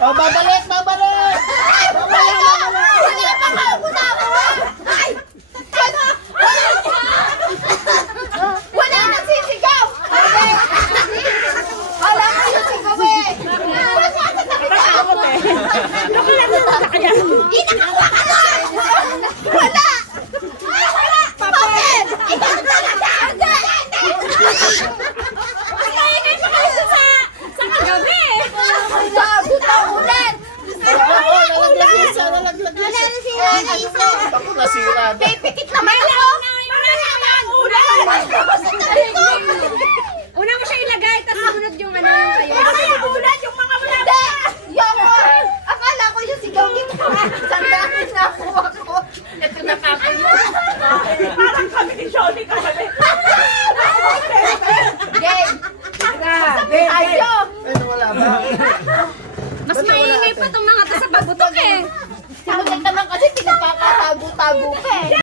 Oh, babalik! Babalik! Wala pa nga ako tawa! Ay! Wala nang sisigaw! Wala mo yung sigaw eh! Inakawa ka na! Wala! Wala! Papel! Ikaw talaga! Nakaingay pa kayo sa kagabi! Gago na ulan! Nalaglag isa! Nalaglag isa! Ako nasira na. Pipikit naman ako! Ulan! Una mo siya ilagay, tapos sunod yung ano yung kayo. Ulan yung mga ulan! Hindi! Yung akala ko yung sigaw dito. Sandaan na ako ako. Ito na kakulo. Parang kami ni Johnny kagabi. Game! Tayo! Ay, nawala ba? Mas maingay pa itong mga to sa babutok eh. Sinunod naman kasi pinapakatago-tago ka